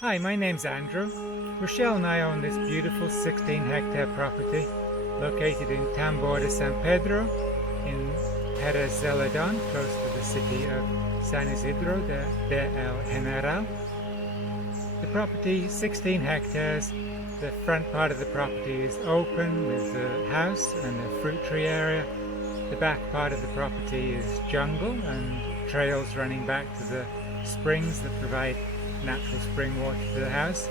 Hi, my name's Andrew. Rochelle and I own this beautiful 16-hectare property located in Tambor de San Pedro in Perez Zeledon, close to the city of San Isidro de El General. The property, 16 hectares. The front part of the property is open with the house and a fruit tree area. The back part of the property is jungle and trails running back to the springs that provide natural spring water to the house.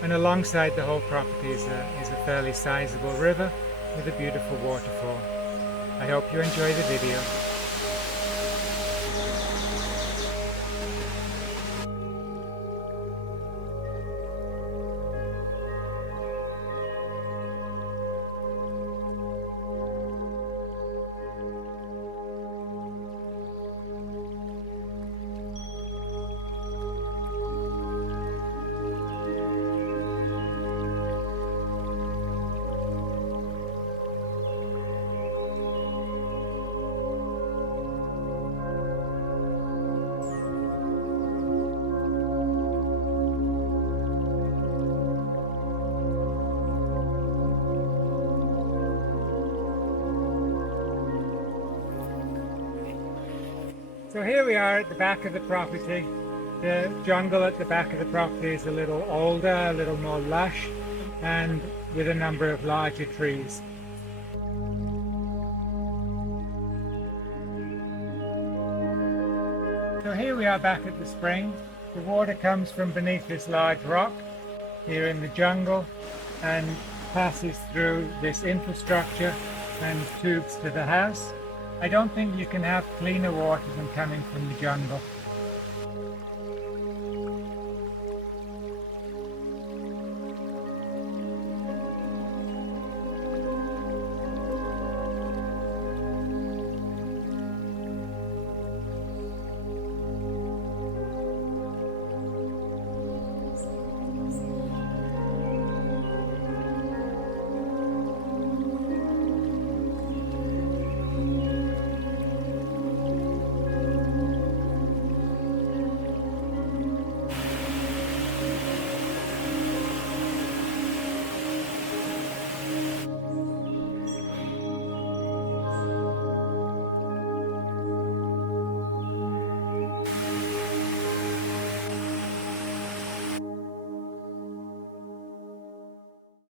And alongside the whole property is a fairly sizable river with a beautiful waterfall. I hope you enjoy the video. So here we are at the back of the property. The jungle at the back of the property is a little older, a little more lush, and with a number of larger trees. So here we are back at the spring. The water comes from beneath this large rock here in the jungle and passes through this infrastructure and tubes to the house. I don't think you can have cleaner water than coming from the jungle.